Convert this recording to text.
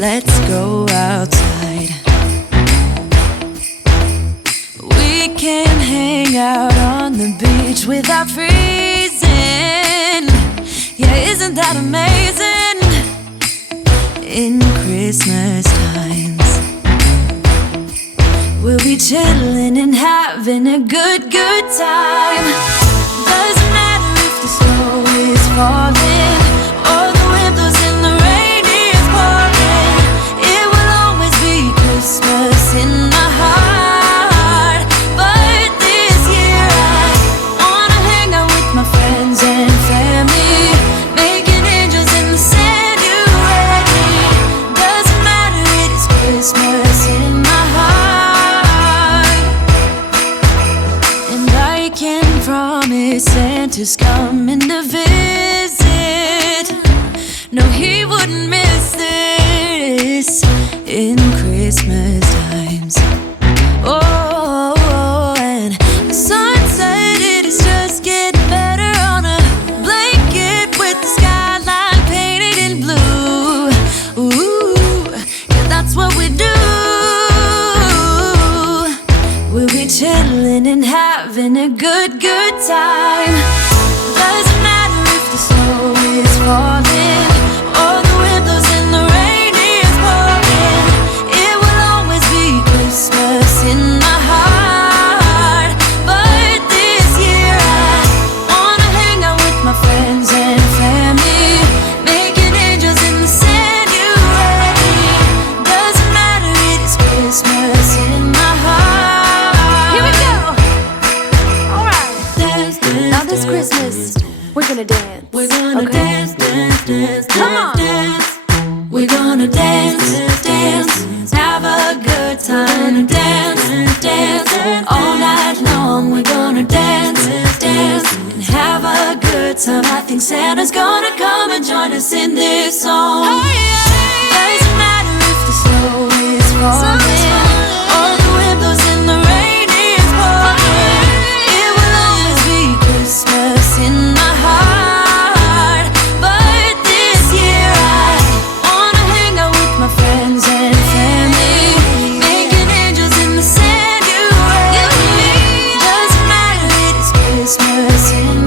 let's go outside. We can hang out on the beach without freezing. Yeah, isn't that amazing? In Christmas times, we'll be chilling and having a good time. Doesn't matter if the snow is falling or the wind blows and the rain is pouring. It will always be Christmas in my heart. But this year I wanna hang out with my friends and family, making angels in the sand, you and me. Doesn't matter, it is Christmas in my heart. And I can promise Santa's coming to visit. No, he wouldn't miss this in Christmas times. Oh, and the sun said it is just getting better on a blanket with the skyline painted in blue. Ooh, yeah, that's what we do. We'll be chilling and having a good time. Doesn't matter if the snow is falling or the wind blows and the rain is pouring. It will always be Christmas in my heart. But this year I wanna hang out with my friends and family, making angels in the sand, you and me. Doesn't matter, it is Christmas in my heart. Here we go. All right. Dance, dance, Now this dance. Christmas, we're gonna dance. We're gonna Okay? dance, dance, dance, Come on. dance. We're gonna dance, dance, have a good time. Dance, dance, all night long. We're gonna dance, dance, and have a good time. I think Santa's gonna come and join us in this song. Doesn't matter if the snow is falling or the wind blows and the rain is pouring. It will always be Christmas in my heart. But this year I wanna hang out with my friends and family, making angels in the sand, you and me. Doesn't matter, it is Christmas in